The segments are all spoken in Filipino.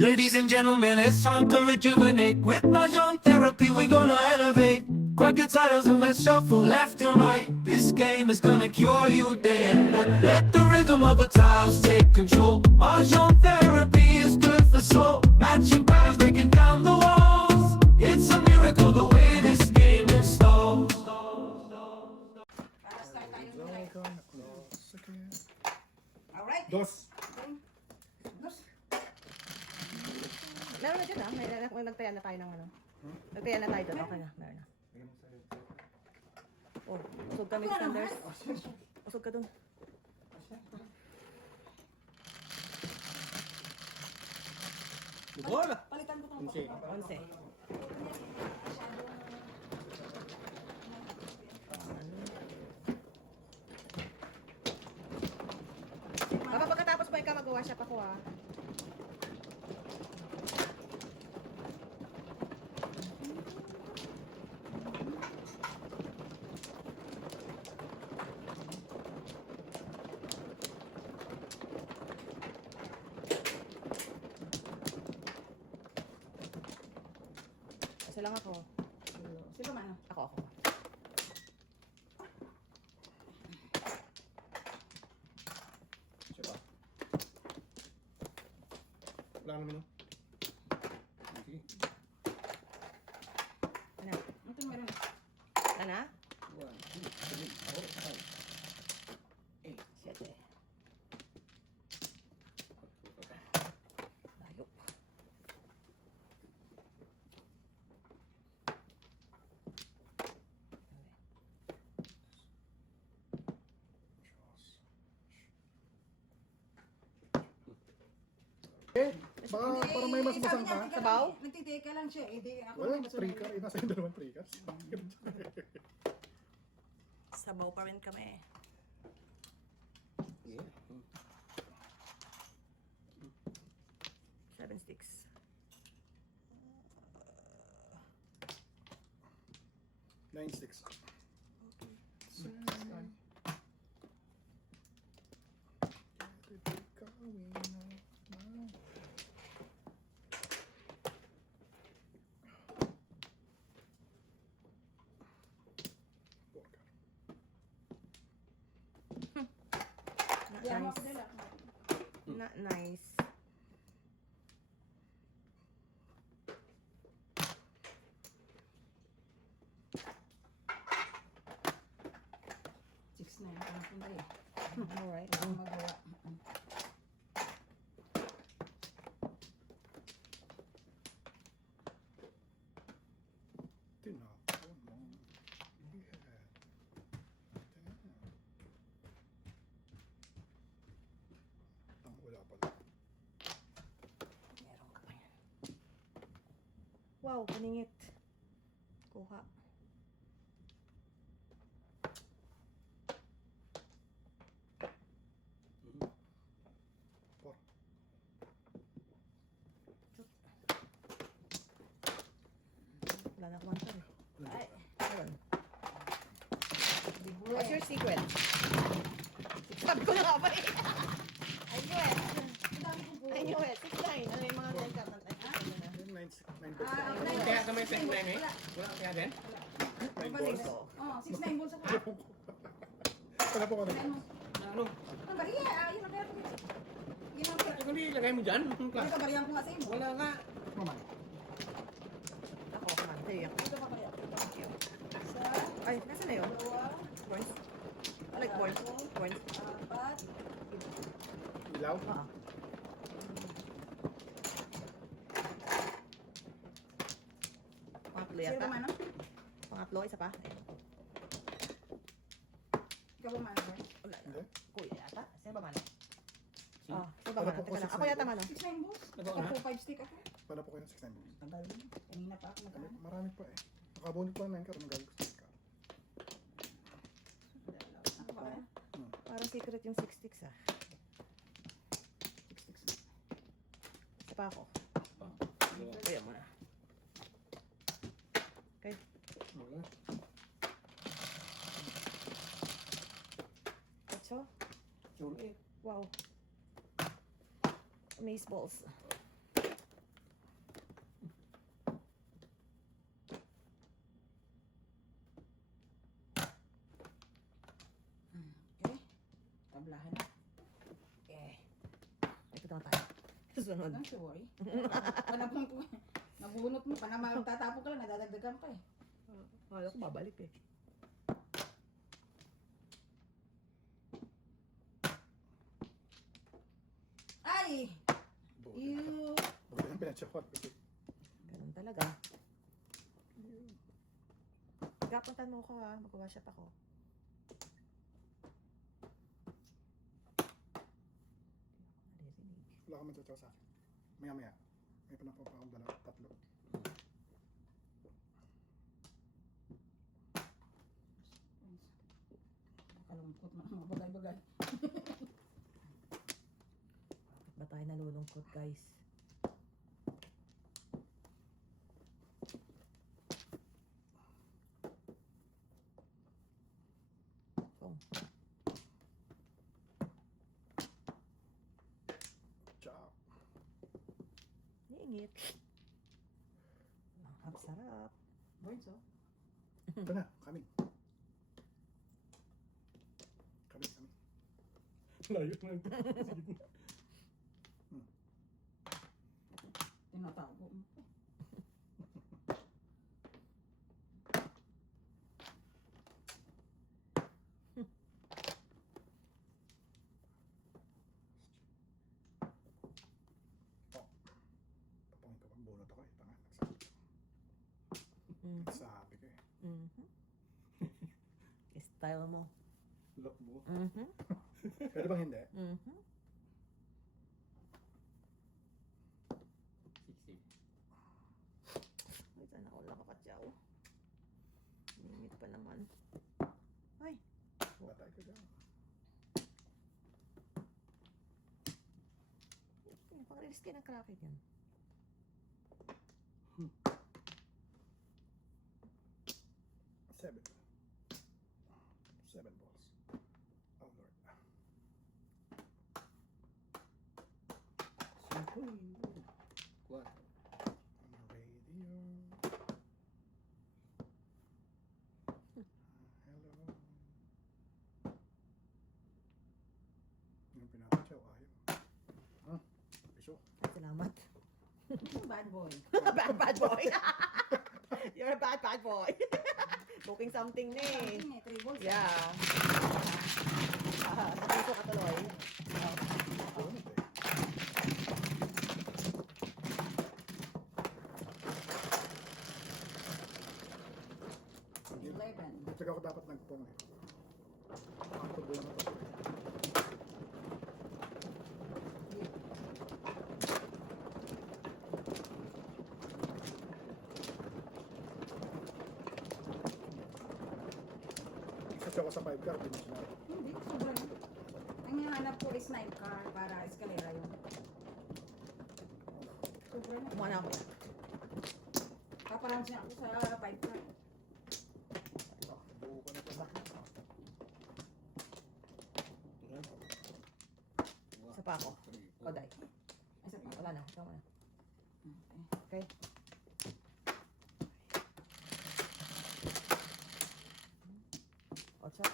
Ladies and gentlemen, it's time to rejuvenate. With Mahjong therapy, we're gonna elevate. Grab your titles and let's shuffle left and right. This game is gonna cure you day and night. Let the rhythm of the tiles take control. Mahjong therapy is good for soul. Matching patterns, breaking down the walls. It's a miracle the way this game installs. Para start tayo muna. Alright. Dos. Dos. Meron na dyan may nagtaya na tayo ng ano. Nagtaya na tayo doon, okay na, meron na. Oh, usog kami sa standards. Usog ka doon. Bola. Palitan ko tong Unsi. 11. Papa, pagkatapos po ikaw mag-wash up ako ah. Isa lang ako. Sino man? Ako. Siya pa. Wala naman no? Sige. Ano? Ito meron. Ano? 1, 2, 3, 4, 5. 7. Layo. Baka para may mas masang ka. Sabaw? Nagtiteka lang siya. Eh, di ako Wala, naman three ka. Nasa yung dalawang three ka. Sabaw pa rin kami. Yeah. 7 sticks. 9-6. Yan mo ako dala. Nice. Six na. Ang punta eh. Alright. Ang magawa. Tinapon mo. Yeah. Ang wala pala. Meron ka pa yan. Wow, paningit. Kuha. Four. Wala na akong answer. Ay. Meron. Dibu What's eh. your secret? Sabi ko na nga ba eh. I knew it. Ang dami kong buo. I knew it. 6-9. Ano yung mga ganyan ka? Yung 9 Ah, balls. kaya ka may 9 eh? Wala kaya din? 9 balls. Oh, 6-9 balls ako. Wala po ka na. Ano? Ang bariya. Yun ang pera ko. Yun ang pera. Ikaw di ilagay mo dyan? Ano ka bariyan ko nga sa imo? Wala nga. Mamay. Ako, come on. Sa'yo yan. Ito pa bariya. Isa. Ay, nasa na yun? Dalawa. Points? I like points. Points. Apat. Ilaw? Ah. Pangatlo Sino yata. ba man? Pangatlo, isa pa. Ikaw ba man? Wala na. Hindi. Kuya yata. Sino ba man? Ah, sino ba Wala man? po Teka ko lang. 6-9 Ako yata man. 6-9 balls? Nagawa na? Ako 5 stick ako. Wala po kayo ng 6-9 balls. Tagal mo. Kanina pa ako nagkaan. Marami pa eh. Nakabunot pa ng 9 ka. Anong gagawin ko sa 9 ka? Ako pa kaya? Parang secret yung 6 sticks ah. 6 sticks. Isa pa ako. Kaya mo na. Okay. Wala. Ocho. Sulit. Wow. Amaze balls. tablahan na. Okay. Ito naman tayo. Sunod. Don't you worry. Panabang ko. Nabunot mo. Panamang tatapon ka lang. Nadadagdagan pa eh. Wala ko babalik eh. Ay! You! Buti na pinachakot. Ganun talaga. Pagkapuntan mo ko ha. Mag-wash up ako. Naririnig. Wala ka matatawa sa akin. Maya-maya. May panapapa akong tatlo. Nakalungkot na mga bagay-bagay. Bakit ba tayo nalulungkot guys? Oh. Ciao. Niingit. Ang sarap. Boys, oh. Ito na, coming. Coming. Layo na ito. Tinatago mo. Papangin ko bang bunot ako eh. Tanga, nagsabi ko eh. Style mo. Look mo. Mhm. Pwede bang hindi? Mhm. Siksik. Ay, sana all nakakatsaw. Limit pa naman. Ay. Batay ka dyan. Pang-release kayo ng cracket yan. Seven balls. Oh Lord. Kuat. On the radio. Hello. Yung pinapatsaw, ayaw. Piso. Salamat. Bad boy. bad boy. You're a bad boy. Booking something na eh. Something eh, 3 balls. Yeah. Sa piso ka tuloy. Bunot eh. Hindi 11. talaga ako dapat nagpong eh. Ako bunot ako. Kasi ako sa 5 card, hindi mo sinabi. Hindi, sobra na. Ang hinahanap ko is 9 car para escalera yun. Sobra na. Kumuha na ako. Paparounds niya ako sa 5 car. Buo ko na ito ba? Isa pa ako. Koday. Isa pa. Wala na. Ito mo na. Okay. Okay. Ocho.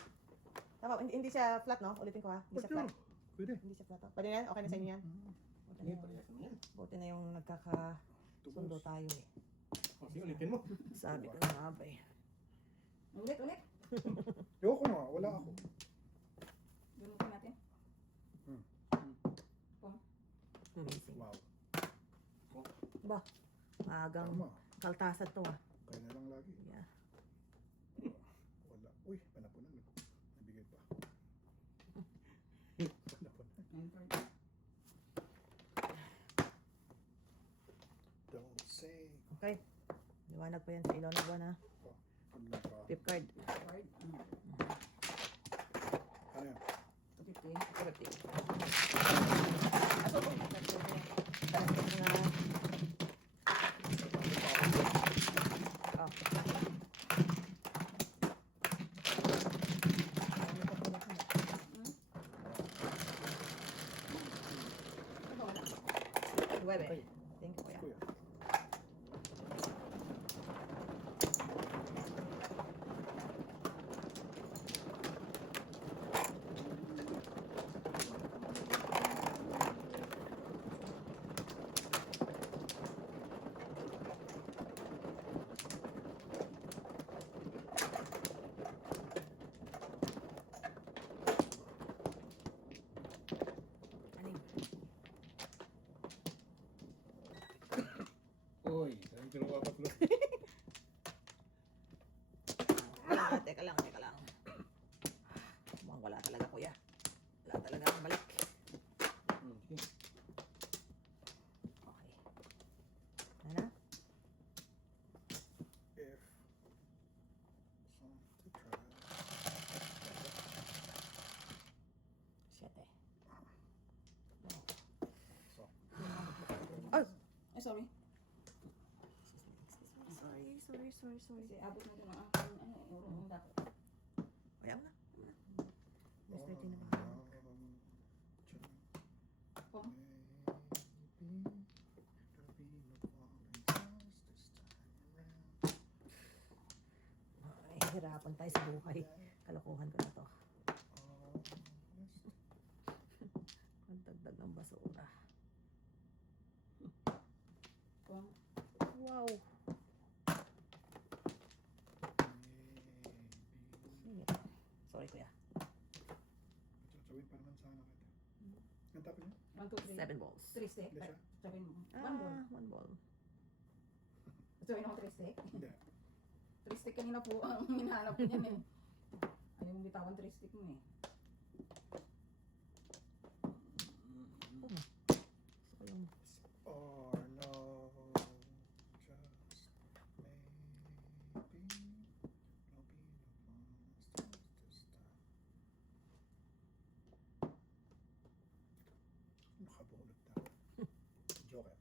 Tama, hindi siya flat, no? Ulitin ko ha. Hindi siya flat. Pwede. Hindi siya flat. Pwede na yan? Okay na sa inyo yan? Buti na yung nagkakasundo tayo eh. Sige, ulitin mo. Sabi ko na nga ba eh. Ulit. Ayoko nga, wala ako. Dunutin natin. Pong. Amazing. Wow. Ba, maagang Tama. kaltasan to ah. Kaya na lang lagi. Yeah. Wala. Uy, panapunan. Nabigay pa. Panapunan. 9 car. Don't say. Okay. Liwanag pa yan sa ilaw na buwan ha. Oh, ano lang pa. Flip card. Card. Ano yan? 50. Oh. Nueve. Thank you, kuya. Kuya. Uy, sabi ko na tatlo. Teka lang, teka lang. Mukhang wala talaga, kuya. Wala talaga ang balik. Sige. Okay. Ano na? If some to try. 7. So, Ay! Ay, sorry. Sorry. Kasi abot na ito ng aking, euro ang dapat. Kaya mo na. Mas 13 na ba? Oh. maybe there'll be no falling stars this time around. Ay, hirapan tayo sa buhay. Kalokohan ko na to. Honest. Ang dagdag ng basura. Kung, Wow! Maybe. Sige. Sorry, kuya. Sasabihin pa naman sana kita. Ang tapos niya? 1, 2, 3. 7 balls. 3 stick. Hindi siya? Sabihin mo. 1 ball. 1 ball. Sabihin ako 3 stick. Hindi. 3 stick kanina po ang hinahanap ko niyan eh. Ayaw mong bitawan 3 stick mo eh. Gusto ko yung... Or no, just maybe there'll be no falling stars this time. Nakabulot na. Joker.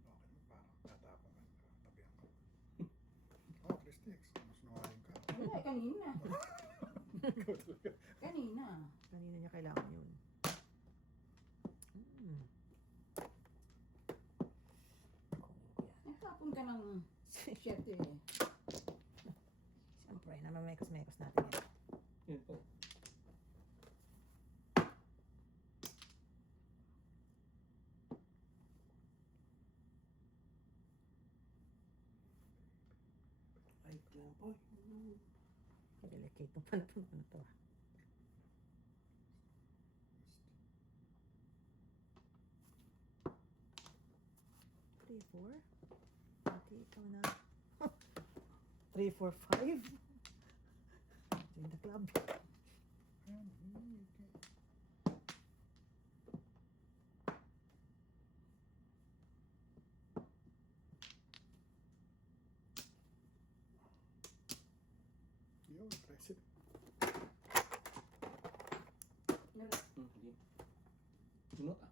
Okay, parang tatapang ka. Tabihan ko. Oh, 3 sticks. Mas nungaling ka. Wala eh, kanina. Kanina. Kanina niya kailangan yun. Nagtapon ka ng shirt eh. Siyempre, namamekos-mekos natin yan. Yan po. Ay, po. Delicate ng panapon na to. Three, four. Pati ikaw na. 3, 4, 5. Join the club. And we can. Yun, president. Sige. Sunod ah.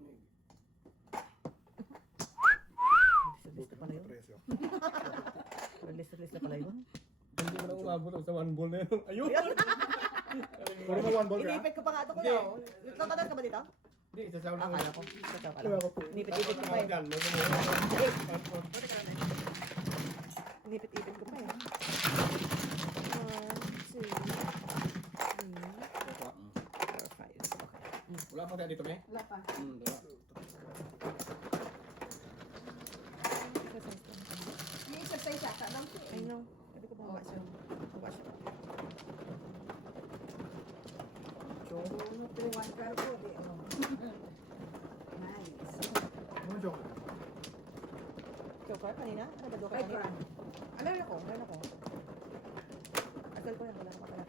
Maybe. List-list na pala yun. Presyo. List-list na pala yun. Hindi mo na umabot sa 1 ball na yun. Ayun! Puro mo one ball ka? Inipit ko pa nga ito kuya. oh. Nagtatadas ka ba dito? Hindi, isasaw lang. Akala ko. Sasaw ka Wala lang. ko po. Inipit-ipit ko pa eh. Dyan, may Inipit-ipit ko pa eh. 1, 2, 3, 4, 5. Okay. Wala pa tayo dito, me? Wala pa. Wala. Yung exercise yata lang siya I eh. know. Sabi ko baba siya. Baba siya. Puno, 2-1 cargo. Nice. Ano joke? Joker kanina? Ano ba joker 5 kanina? run. Meron ako. Asal ko yan. Wala ka pala.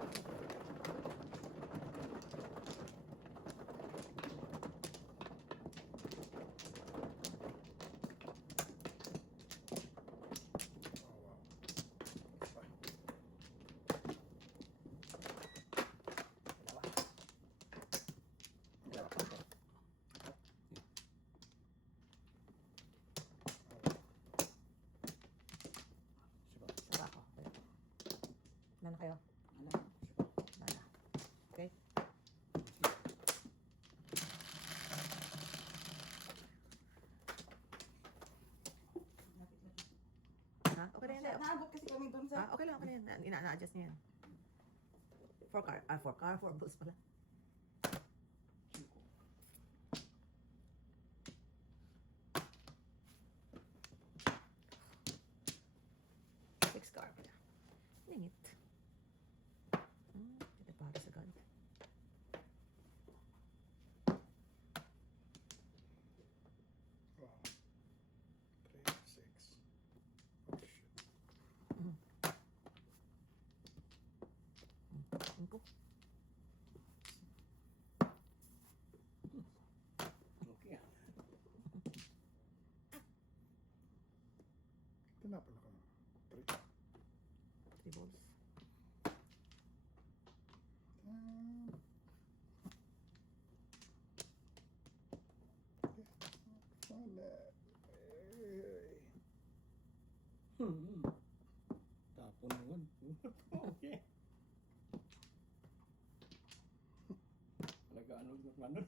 Oh, wow. Bye. Dalawa. Dalawa. Okay. Saka ako. Ano kayo? Alam. Mana. Okay? Ha? Okay na yan. Naabot kasi kami doon sa... Okay lang, okay na yan. Ina-adjust niya yan. 4 balls pala. Six car pala. Ningit. Ito para sa God. Tapon naman. Okay. Talaga ano naman.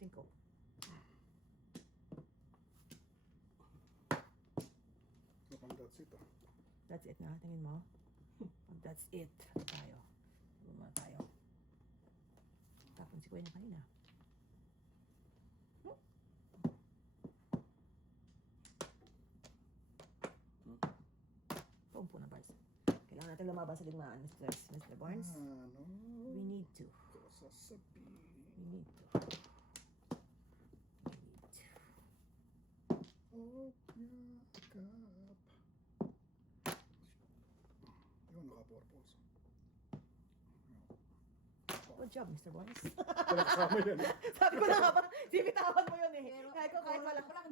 Cinco. Mukhang that's it ah. That's it na, tingin mo? Pag that's it, tayo. Luma tayo. Tapon si Kuya na kanina. Paumpo na, Barnes. Kailangan natin lumabas sa digmaan, Mr. Barnes. Ano? We need to. Ko sasabihin. We need to. We need to. Oh, yakap. Yun, naka-purpose. Good job, Mr. Barnes. Wala kasama yan. Sabi ko na nga ba, bibitawan mo yun eh. Pero-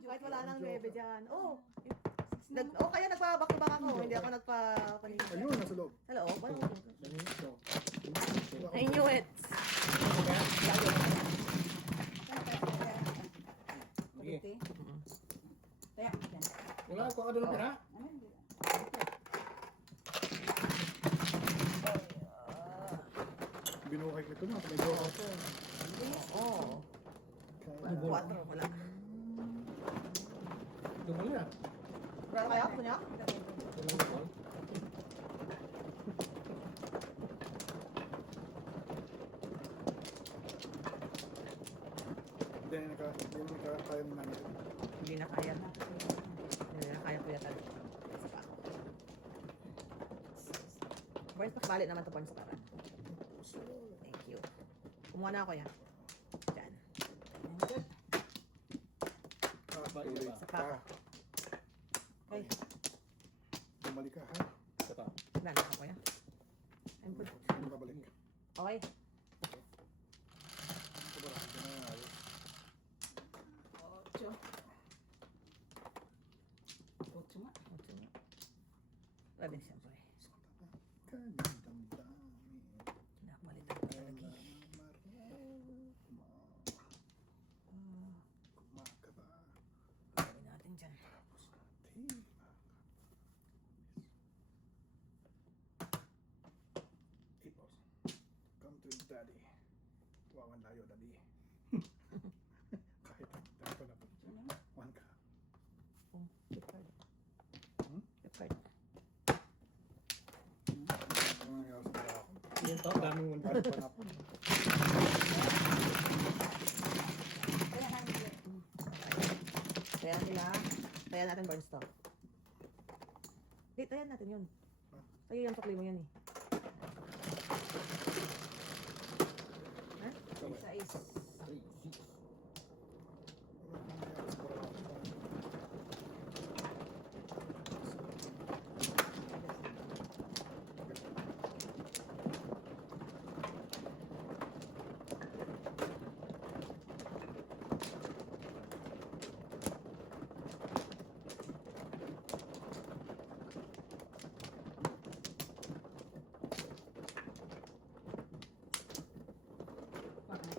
Kahit wala nang Joke. 9 dyan. Oh, kaya nagpabak-bak ako. Hindi ako nagpa-kanina. Ayun, nasa loob. Sa loob? Ano? Ganito. I knew it. Sige. Kaya, yan. Wala ko ano na pera. Ano, hindi. Binukay ko ito na. May joke ako. Oo. 4, wala. Dumuli na. Wala kaya? Kunya? Hindi na kaya mo namin. Hindi na kaya. Hindi na kaya kuya talaga. Isa pa. Barnes, pakibali naman ito Barnes sa karan. Thank you. Kumuha na ako yan. Diyan. Tuloy. Sa pako. Okay. Bumalik ka, ha? Ito. Wala na ako kuya. I'm good. Ano ka balik? Okay. Ito ba? Ito na nga. Ocho. Ocho nga. Ocho na. 11 siyempre. Kagandang dami. Napalitan ko talaga. Kumakaba. Gawin natin dyan. Ipos. Come to daddy. Wawan layo, daddy. Kahit tayo pa na po. One ka. Flip card. Hmm? Flip card. Ano nangyari sa dala ako? Ito, daming mundo. Kahit pa na po. Kaya nga, hindi. Kaya nila. Kaya natin Barnes to. Hindi, tayan natin yun. Tayo yung tukli mo yan eh. Ha? Isa is. Ano nangyari sa dala ako? Patay.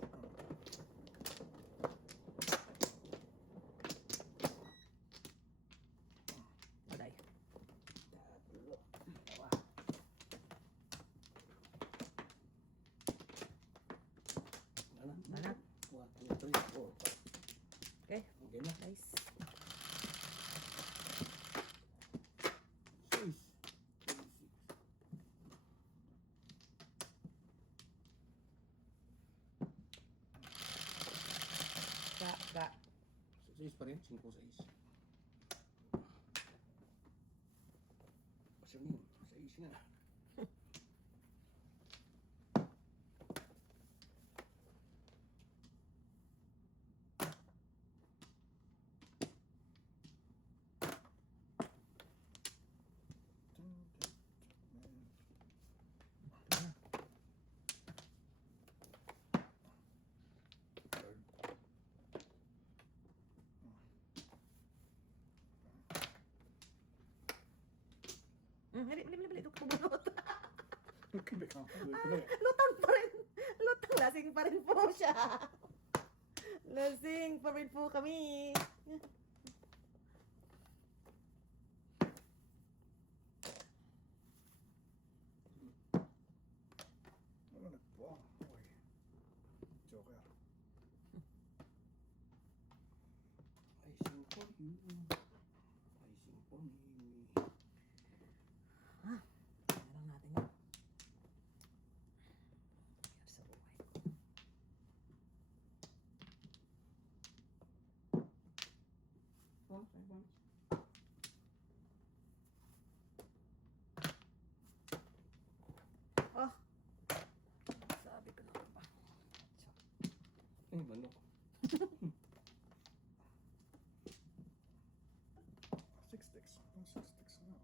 Mana? 1, 2, 3, 4. Okay. Okay na. Nice. 6. Ga. 6 pa rin. 5, 6. Kasi yun. 6 nga. Bili. Ito kabunot. Kibig ako. Tuloy ko na eh. Lutang pa rin. Lutang lasing pa rin po siya. Lasing pa rin po kami. Ano nagbuwang? Uy. Joker. Ay, simpon. Ay, simpon. Ano lang natin yun. Hirap sa buhay. Pong, sorry, pong. Oh. Sabi ko na ba? Ay, manok. Six sticks. Ang six sticks na.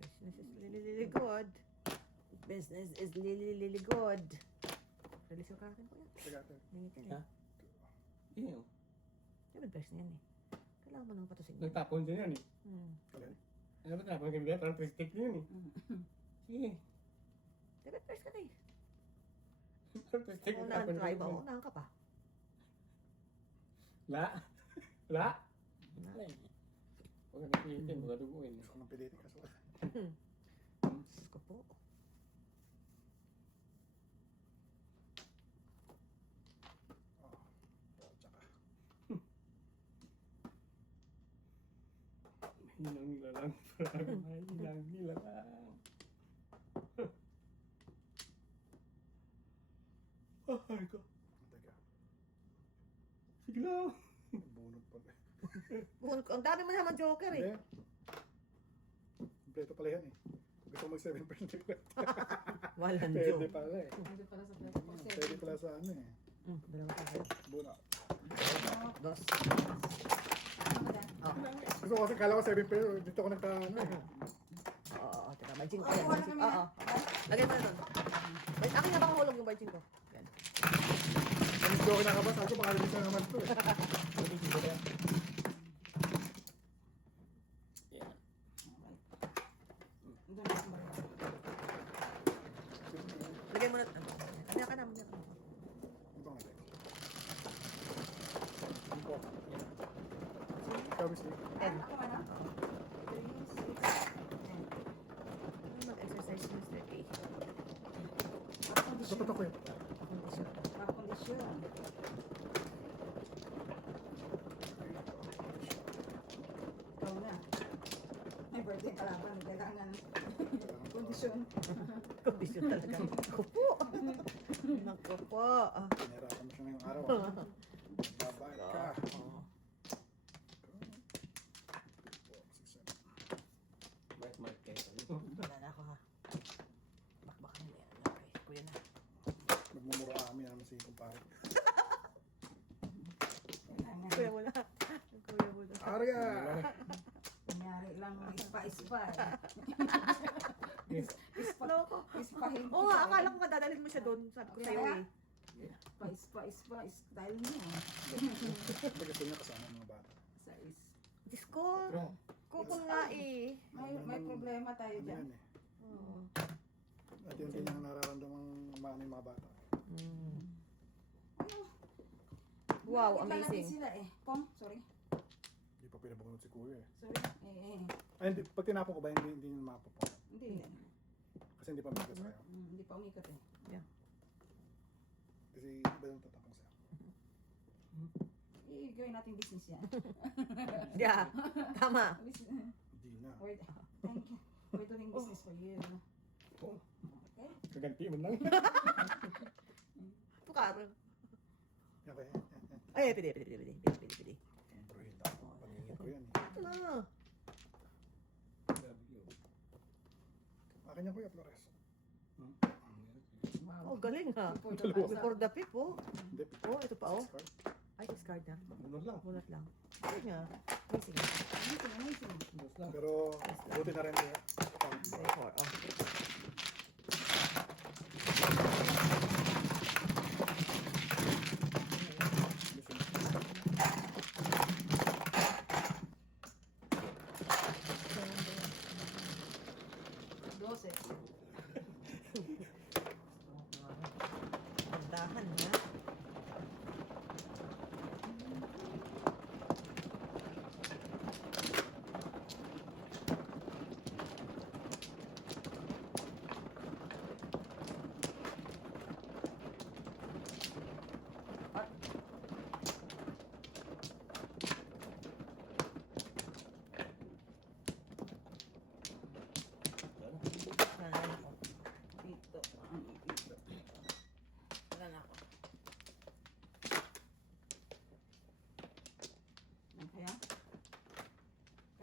Business is really good. Business is really good. Release yung karatin ko yan. Teka, teka. Lingitin Ha? eh. Yun. Yung nag-verse na yan eh. Kailangan mo nang patusin. Nagtapon din yan eh. Alin? Ano ba tapon kami dyan? Parang twistik din yan eh. Sige. Nag-verse ka na eh. Parang twistik. Unahan try ba? Unahan ka pa. La. La. Na. Huwag ka napihitin. Huwag ka duguin. Gusto ko ng pilitin kaso. Diyos ko po. Oh. Tsaka. Hilang nila lang. Hilang nila lang. Ay ko. Teka. Sige lang. Bunot pa. Ang dami mo naman joker Hindi. eh. Kompleto pala yan eh. Gusto ko mag 7% Walang Pwede joke. pala eh. Nandun pala sa plato po. Pwede pala sa ano eh. Dalawa ka kayo. Bunot. Dos. Ano ba dyan? Gusto ko kasi kala ko 7%. Dito ko nagka ano eh. Oo, teka. Margin ko Oh, yan. kuha na Margin. kami na. Oo. Lagay mo na doon. Akin na baka hulog yung margin ko. Yan. Gusto ko nakabas. Sabi ko baka rin na naman ito eh. Yan. Doon na ako. Lagay mo na. Kanya ka na. Kanya ka na. Ito nga rin. Ito. Ikaw, Miss Lee. Ten. Ako ano? 3, 6, 10. Ano mag-exercise Mr. A? Dapat ako yun. Kondisyon. Pakondisyon. Ikaw na. May birthday pala ba? Kailangan kondisyon. Kondisyon talaga. Naku po. Naku po. Pinahirapan mo siya ngayong araw. Babay ka. Oo. Mark kayo. Wala na ako ha. Bakbakan na yan. Okay. Kuya na. Magmumuro kami naman si kumpare. Kailangan. Kuya mo na. Kuya mo na. Arya! Kunyari lang ispa-ispa. Yes. Loko. Ispahin. Oo nga, akala ko nga dadalhin mo siya doon. Sabi ko sa'yo eh. Ispa-ispa. Style niya. Hindi gusto niya kasama ng mga bata. Sa is. Diyos ko. Kukul nga eh. May problema tayo Ano dyan. yan eh. Oo. At yun din yung nararamdamang maano yung mga bata. Mm. Ano? Wow, Nakita natin amazing. sila eh. Pong, sorry. Hindi pa pinabunod si kuya eh. Sorry. Eh. Ay, hindi, pag tinapon ko ba, hindi niya mapapon. Hindi. Kasi hindi pa migas sa'yo. Hindi pa umikot eh. Kasi iba yung tatapong sa'yo. Gawin natin business yan. Yeah. Tama. Business. Hindi na. Thank you. We're doing business for you. Oh, Okay? kaganti mo lang. Tukar. Okay. Ay, pwede. Bro, pagingin ko yan eh. Ito na. Akin yan kuya, Flores. Oh, galing ha. Before the Before the pip oh. Hindi, Oh, ito pa oh. six card. Ay, discard na. Bunod lang. Bunot lang. Galing nga. Amazing. Amazing. Bunod lang. Pero buti na rin kuya. Very four. Oh.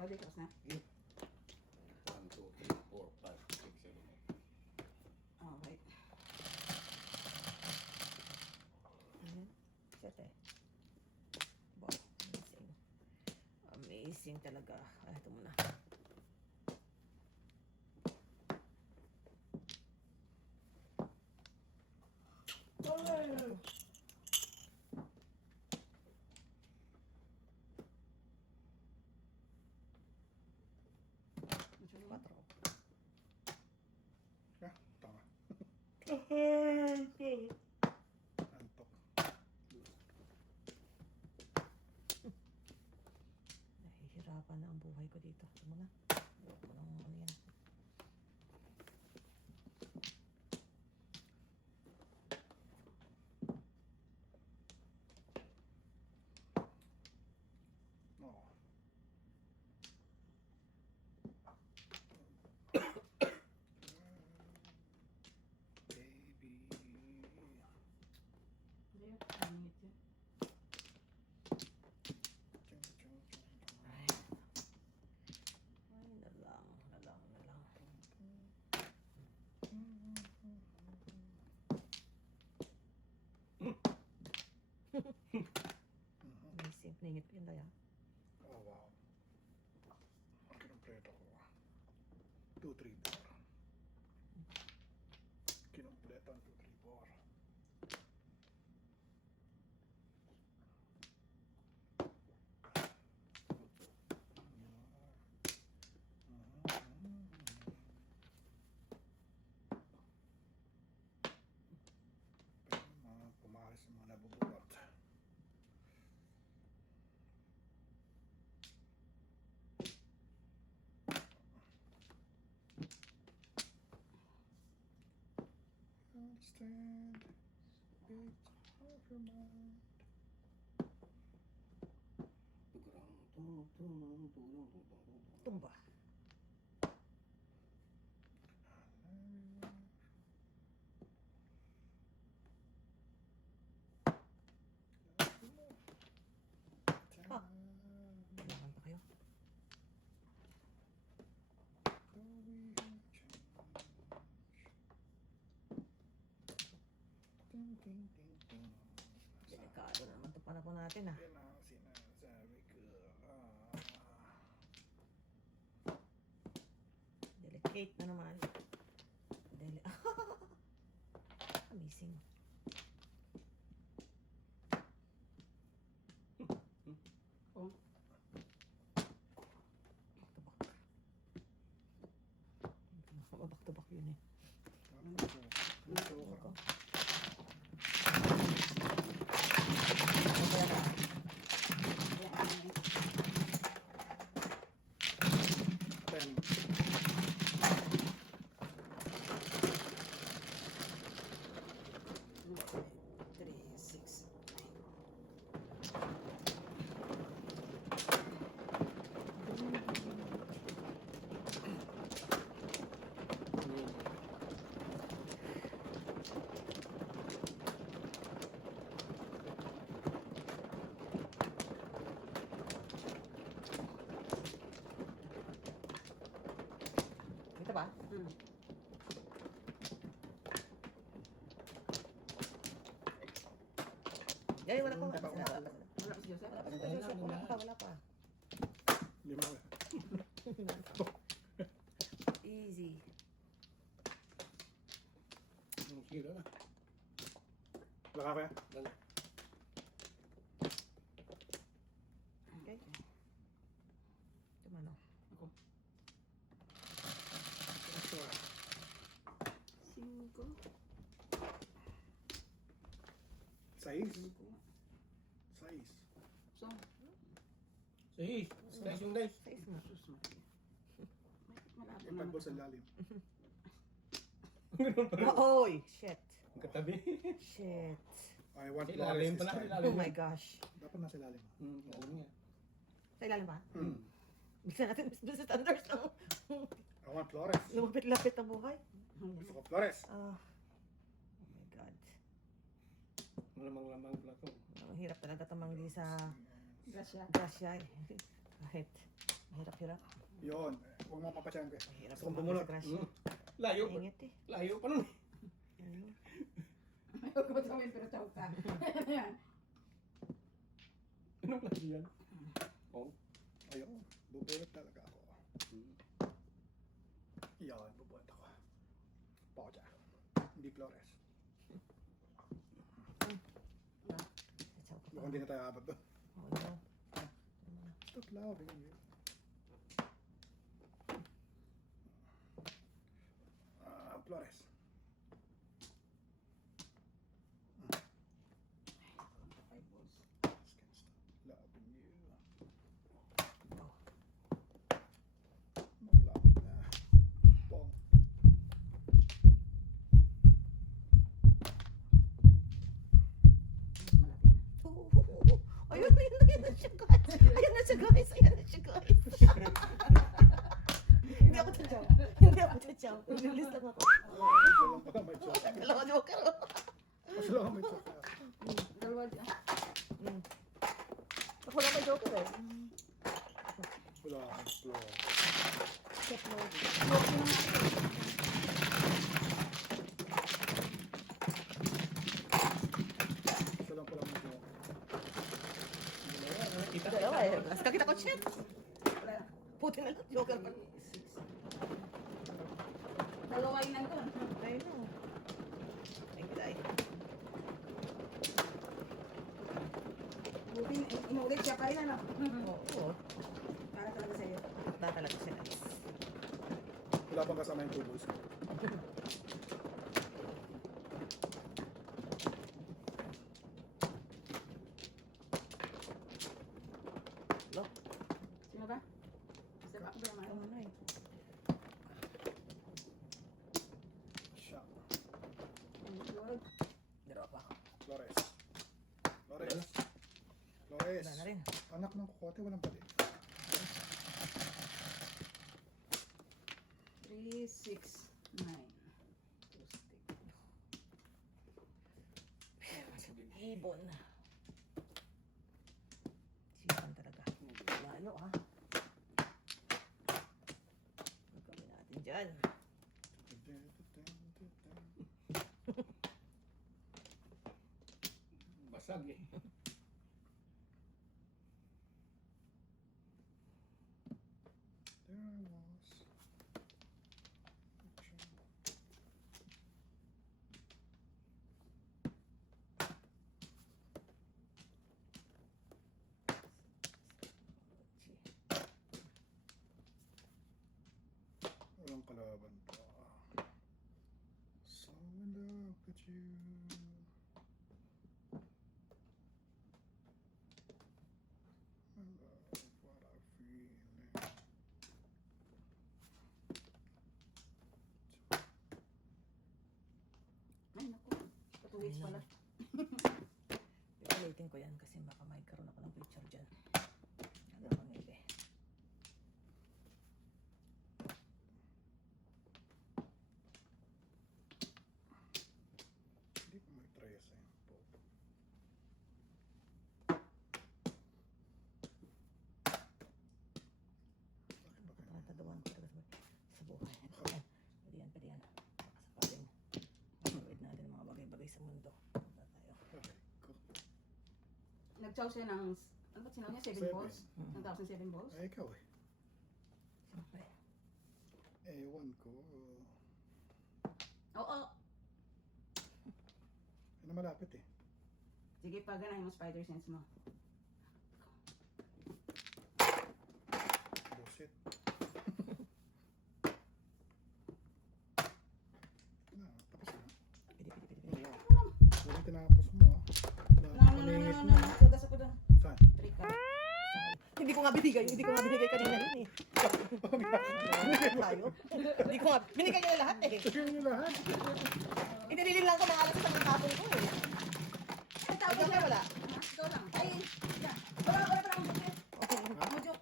Pwede tapos na. 1, 2, 3, 4, 5, 6, 7, 8. Okay. Ayan. Sete. Wow, amazing. Amazing talaga. Ay, ito muna. Quatro. Ah, tama. Antok. Nahihirapan na ang buhay ko dito. Ito muna. Huwag mo lang ano yan. Oo. Baby. Hindi, pangit yun. Chung, chung, chung, chung. Ay. Ay, na lang. Na lang, na lang. Amazing. Piningit ko yun tayo. Oh, wow. Ang kinumpleto ko. 2, 3, 4. Kinumpleto ang 2, 3, 4. Pumaris yung mga nabubuhat. Understand it's of your mind. Tumba. Ah. Kailangan pa kayo. Delikado na naman ito panahon natin ah. Yan ang sinasabi ko. Delicate na naman. Amazing. Oh, Back to back yun eh. Ito Ako. Ten. Three, six, Kita ba? Yan, wala pa. Wala pa. wala si Joseph. Wala pa. Lima. Easy. Sige na. Wala ka kaya? Dali. Okay. Tumano. Ako. Ito. 5. 6. 6. So, Sige. Slice yung dice. Sa isma. sus Maria. Malabo Yung naman. tagbo sa lalim. Oy! Shit. Ang katabi. Shit. I want Ilalim Flores pala. this time. Ilalim Oh my niya. gosh. Dapat nasa lalim. Alam niya. Sa ilalim ba? Hmm. Bisa natin dun sa standards ng I want Flores. lumapit-lapit ang buhay. Gusto ko Flores. Oh my God. Lamang-lamang plato. Ang hirap talaga tamanggi sa Grasya. grasya eh. Kahit Hirap-hirap. Yun. Huwag mo papasyahan ko. Hirap Gusto kong sumama bumunot. sa grasya. Layo pa. Ingit eh. Layo pa nun. Ayun. Ayaw ko sa amin, pero chow ka. Ayan. Anong klase yan? Oh. Ayun. Bubunot talaga ako. Yan. Bubunot ako. Pako dyan. Hindi Flores. Chow ka pa. Mukhang hindi na tayo abot doon. Oh, no. Stop laughing at me. Flores. Five balls. Just can't stop loving you. Malapit na. Pong. Malapit na. Ayun na siya guys. Ayun na siya guys. Ayun na siya guys. Hindi ako tsaw. Hindi ako tsaw. Release lang ako. Isa lang pala may joke. Dalawa joker. Isa lang may joke. Dalawa. Ako lang may joker eh. Wala akong flow. Check mode. Isa lang pala may joke. Kita. Dalawa eh. Mas kakita ko check. Puti na lang. Joker pa. Dalawa yun nandun. Ayun na. Thank you, Day. Buti, inulit siya pa rin, ano? Oo. Para talaga sa'yo. Punta talaga siya guys. Wala pang kasama yung tubos. Sino ba? Step up ba naman? Ano eh. Shot. Siguro. Drop ako. Flores. Flores. Flores. Wala na rin. Anak ng kukote, walang bali. 3, 6, 9. Ibon. Sipan talaga. Lalo ha. Gagawin natin dyan. Basag eh. There I was. Walang kalaban pa. So in love with you. I love what I feel. Ay, naku. 2 weeks pala. Ulitin ko yan kasi baka may karoon ako ng picture dyan. Ano ako nili. Hindi pa may 13. Po. Bakit ba kaya? Tatagawan ko talaga sa buhay. Pwede yan, pwede yan. Saka sa pating matuwid natin ang mga bagay-bagay sa mundo. Punta tayo. Aray ko. Nag-chow siya ng, ano ba sinaw niya? 7 Seven. balls? 1,007 balls? Ay, ikaw eh. Siyempre. Ewan ko. Oo. Ano malapit eh. Sige, paganahin mo spider sense mo. Bullshit. Na, tapos na. Pwede, pwede, pwede, pwede. Huwag tinapos mo ah. Maningit mo. Kudas ako doon. Saan? 3 ka. Hindi ko nga binigay kanina yun eh. Tayo. Hindi ko nga, binigay niya na lahat eh. Sabihin niyo lahat. Inililin lang ko ng alas sa mga tapon ko eh. Ay, tawag Ikaw ka wala. Ikaw lang. Ay, wala pa lang. Mojo.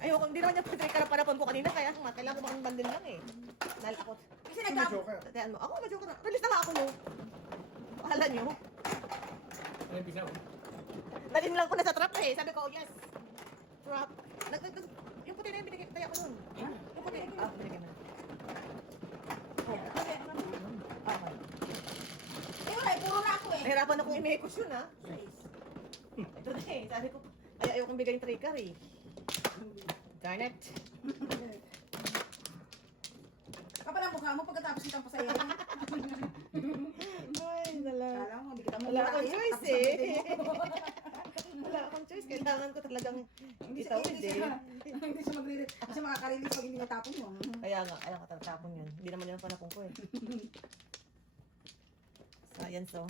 Ayoko, hindi naman niya pwede karap-harapan ko kanina kaya kailangan ko makang bandin lang eh. Dahil ako, Kasi May nagka... joker. tataan mo, ako medyo ko na, release na nga ako no. Bahala niyo. Ano yung pisa? Daling lang ko na sa trap eh, sabi ko, oh yes. crap. Yung puti na yung binigay, kaya ko nun. Yung puti. Binigay mo na. Oh, okay. Okay. Eh, wala, puro na ako eh. Nahirapan akong i-mekos yun, ha? Ito na eh. Sabi ko, ayaw kong bigay yung trigger eh. Darn it. Kapal ang mukha mo pagkatapos itang pasayahin. Ay, dala. Kala mo, hindi kita Wala akong mamurahin, choice tapos eh. sabihin mo. Wala akong choice. Kailangan ko talagang Hindi siya, itawid eh. hindi siya magre-release. Hindi siya makaka-release pag hindi natapon mo. Kaya nga, ayaw ko tatapon yun. Hindi naman yun panapon ko eh. Science oh.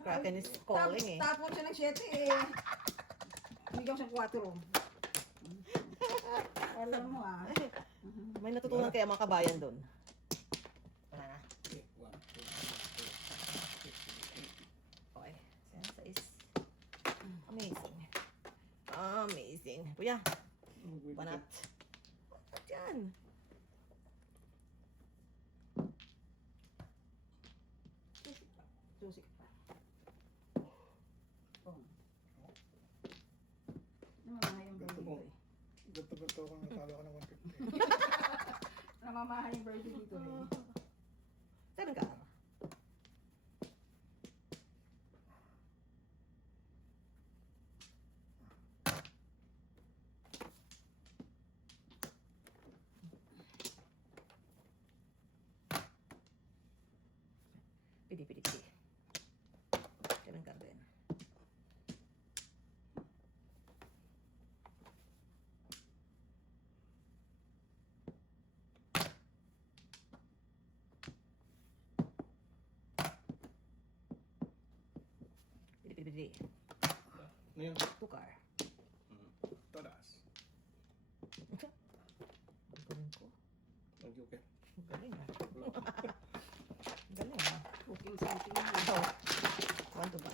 Kraken is calling eh. Tapon siya ng 7 eh. Bigyan siyang 4. Alam mo ah. May natutunan kaya mga kabayan doon. Wala na. Okay, 1, 2, 3, 4, 5, 6, 7, 8. Okay. Sensa is amazing. Amazing. Kuya, banat. Banat yan. Susi ka pa. Oh. Namamahay yung birthday dito eh. Ganto-ganto ako natalo ka ng 150. Namamahay yung birthday dito eh. Sabi ka. Pidi, pidi, pidi. Kevin Garden. Pidi, pidi, pidi. Ano yun? Tukar. Todas. Ang galing ko. Ang joker. Ang galing ah. Ang galing ah. Cooking something. Ito. Want to buy.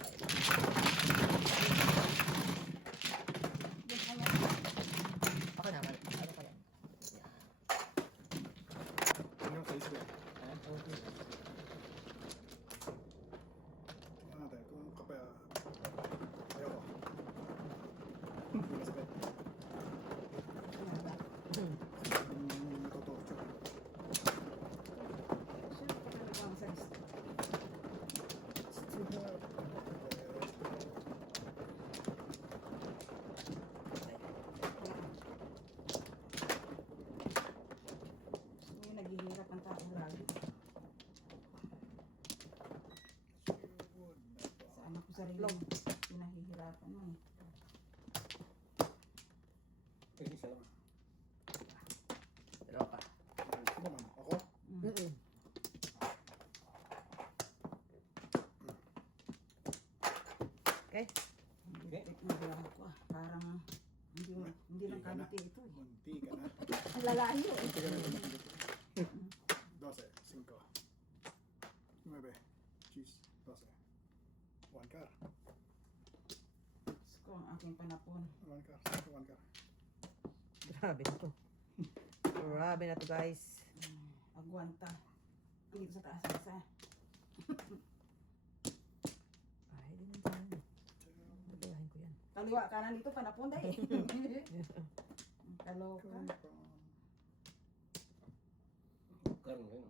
Ako naman. Ano pa yan? Yan. Ano yung size ko? Okay. Tingnan natin kung kapaya. Ayaw ko. Masakit. Natutorture. Siyempre talaga ang size. Ngayon naghihirap ang tao lagi. Sa anak ko sarili, pinahihirapan mo eh. Pwede isa lang. Dalawa pa. Gusto naman. Ako? Mm-mm. Okay. Okay. Nagawa ko ah. Parang hindi lang kaniti ito eh. Munti ka na. Ang lalayo eh. Munti ka na. 12, 5, 9, cheese, 12. 1 car. Diyos ko, ang aking panapon. 1 car. 1 car. Grabe na to. Grabe na to guys. Agwanta. Dito sa taas isa. Ay, di man saan. Babayahin ko yan. Kaliwa kanan dito panapon dahil. Kaloka. Karoon kayo.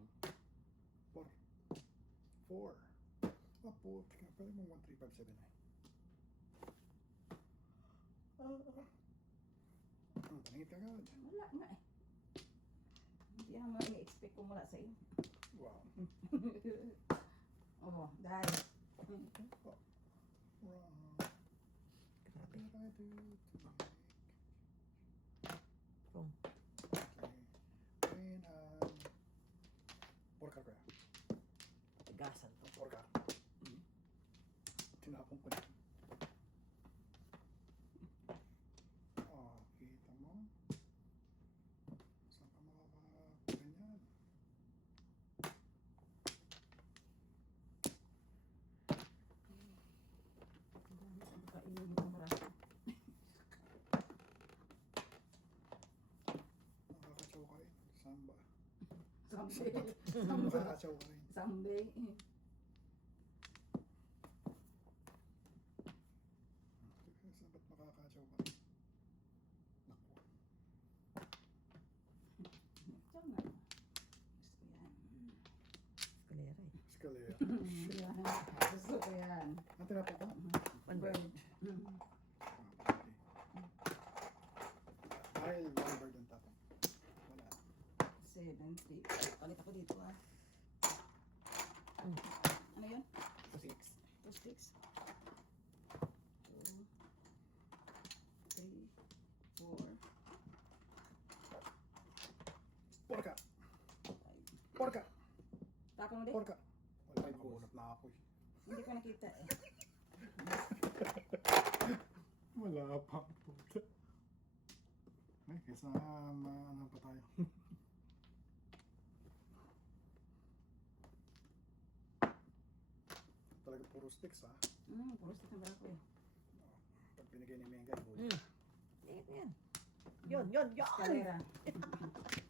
4. Ah, po. Pwede mo 13579. Pangit ka agad. Wala nga eh. Hindi naman i-expect ko mula sa iyo. Wow. Oh, dahil. Wrong. Grabe. What did I do to make? Wrong. Okay. And, 4 car ko yan. Tigasan to. 4 car. Tinapong ko na. Oh, kita mo? Saan ka makakaganyan? Kainit ang braso. Nakakatsaw ka rin. Samba. Someday. Nakakatsaw ka rin. Someday. Saan ba't makakatsaw ka rin? Yan. Gusto ko yan. Ang tinapon ko? One bird. Dahil one bird ang tapon. Wala. 70. Palit ako dito ah. Ano yun? 6. 2 sticks. 2, 3, 4, Porka! 5. Porka! Tapon ulit? Porka! Wala, nabunot na ako eh. Hindi ko nakita eh. Wala pa. Puta. Ay, kesa ano pa tayo. Talaga puro sticks ha. Puro stick ang barako eh. Pag binigay ni Mengay, huli. Yan. Yun. Escalera.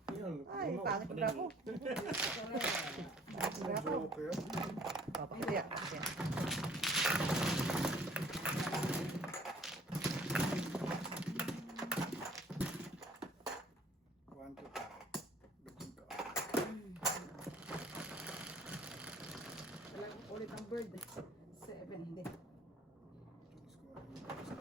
Ayun. Ay, pangit yung bravo. Escalera. Bravo. Joke yun. Papakita. One, two, five. Bitin ka. Talagang ulit ang bird. 7, hindi. Diyos ko, ano yung basta.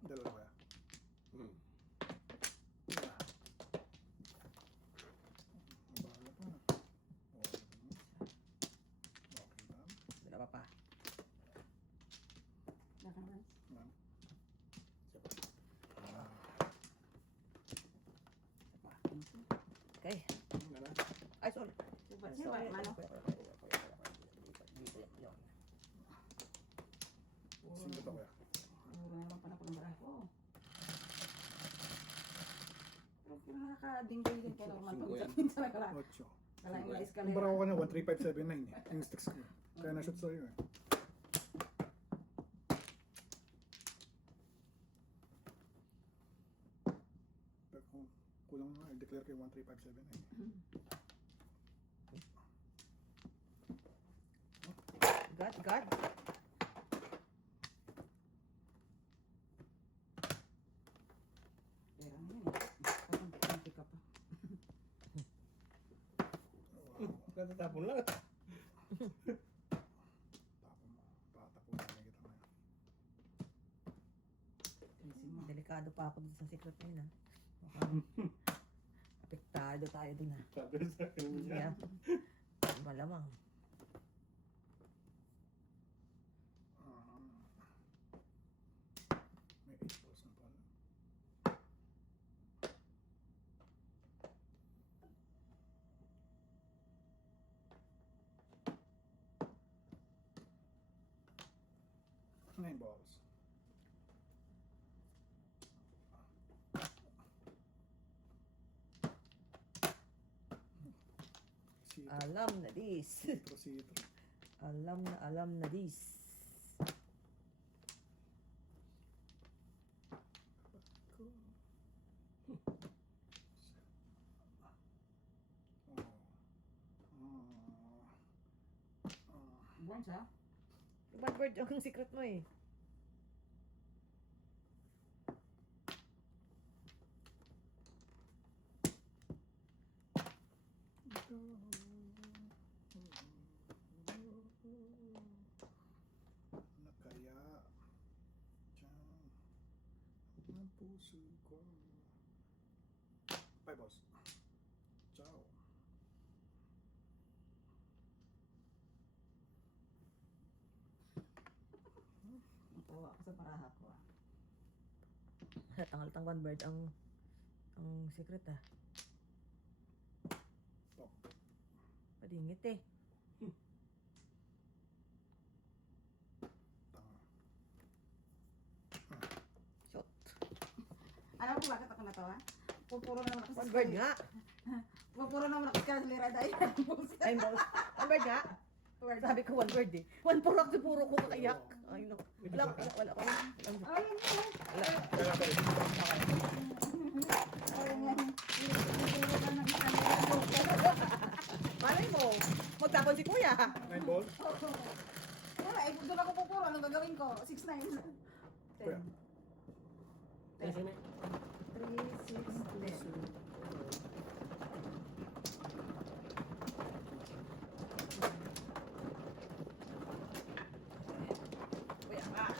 Dalawa. Hmm. Bahala pa. Okay lang. Dalawa pa. Lakang birds. Ma'am. Siya pa. Okay. Nga na. Ay, sorry. Sibat, Sorry. mano. Dito yan. Sino ba kaya? Puro naman pa na ko ng barako. Pero kung nakakadingay din kay Norman Singko yan. pag talaga lang. 8. Kalahin na Ang escalera. barako ko na 13579 eh. Yung sticks ko. Kaya na-shoot sa'yo eh. Pero kung kulang na, i-declare ko yung 13579. God. Pera na yun eh. Parang kunti ka pa. Katatapon lang. Tapon mo. Tatapunan na kita ngayon. Ayusin mo. Delikado pa ako dun sa secret na yun, ha? Mukhang apektado tayo dun, ha? Sabi sa akin niya. Yeah. Malamang. May 8 balls na pala. Nine balls. Citro, Alam na this. citro. alam na this. Burns ha? Bad bird ang secret mo, eh. Nakaya dyan ang puso ko. 5 balls. Ciao. Natuwa ako sa paraha ko ah. Tangal-tang one bird ang secret, ah. Stop. Padingit, eh. Tanga. Shot. Alam mo kung bakit ako natawa? Pupuro naman ako sa One bird nga. Pupuro naman ako sa escalera dahil Ay, balls. One bird nga. Word. Sabi ko one word eh. One puro puro ko kakayak. Ay, no. Wala ko. Ay, yun. Kaya tayo. Ay, yun. Hindi ka ng isang nilagok. Malay mo, magtapon si kuya. 9 balls. Wala, eh, doon ako pupuro. Anong gagawin ko? 6, 9. 10. Kuya. 10 sini. 3, 6, 10. Kuya, ah.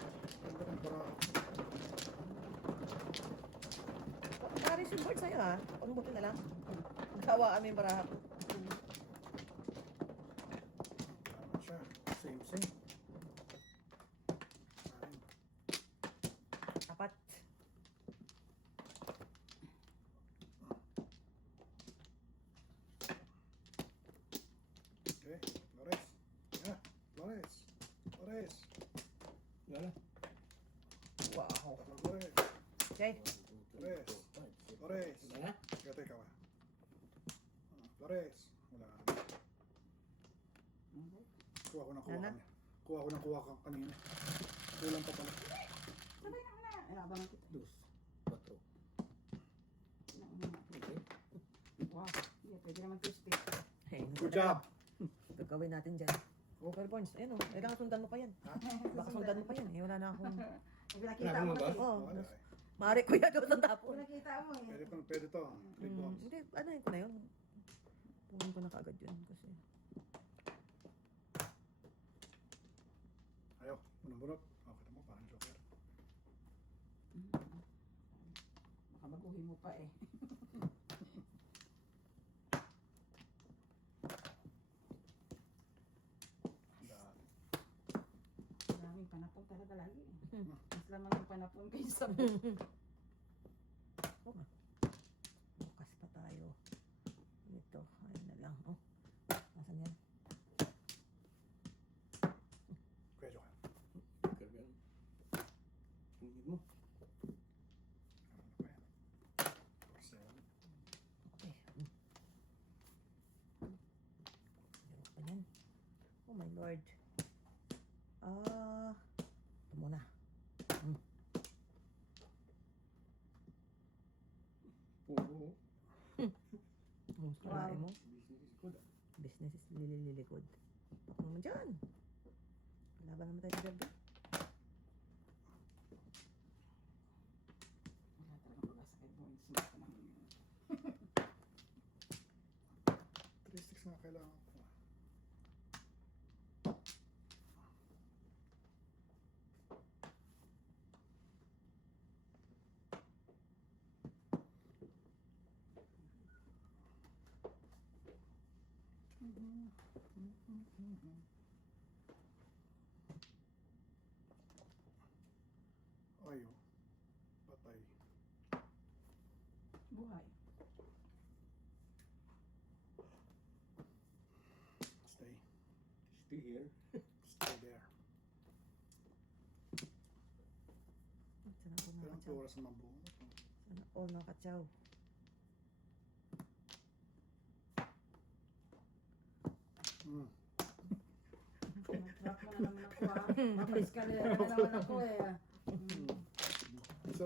Para Paris yung board sa'yo ha. Pang buti na lang. Nakawa kami yung baraha. tama siya. Same. Ayun. Apat. Okay, Flores. Yeah, Flores. Flores. Wala. Wow. Tatlong Flores. Okay. 1, 2, 3, 4, 5, 6. Flores. Wala na? Teka. Flores. Wala. Kuha ko ng kuha Ano? kanya. Kuha ka kanina. Kulang pa pala. Sabay na na. Ay, abangan kita. 2, 4. Okay. Wow. Hindi, pwede naman twisted. Hey, Good job. gagawin natin dyan. Okay, Bones. Ayun o. Kailangan sundan mo pa yan. Baka sundan mo pa yan. Eh, wala na akong... Pinakita Wala mo mo ba? kasi. Oo. Wala eh. Maaari kuya doon sa tapon. Pinakita mo eh. Pwede to. 3 balls. Hindi, ano yun ko na yun. Punin ko na kaagad yun kasi... Ayaw. Bunot. Oh, kita mo parang joker. Baka mag-uwi mo pa eh. Daan. Maraming panapon talaga lagi eh. Mas lamang yung panapon kaysa sa buhay. Oo nga. Bukas pa tayo. Ito. Ayun na lang. Oh. Nasaan yan? Kuya joker. Curve yan. Tingin mo. Ano pa yan? Seven. Okay. Meron pa yan. Oh my lord. Ito muna. Puro. Kalain mo. Business is good. Business is lililikod. Ako naman dyan. Laban naman tayo sa gabi. Wala talagang pag-asa kay Bones. Mas naman yun. 3-6 nga kailangan ko. Ayo. Patay. Buhay. Stay. Stay here. Stay there. Sana all mga Kailangan katsaw. oras na mabuo. Sana all mga katsaw. Trap mo na naman ako ah. Mapais ka na naman ako eh. So,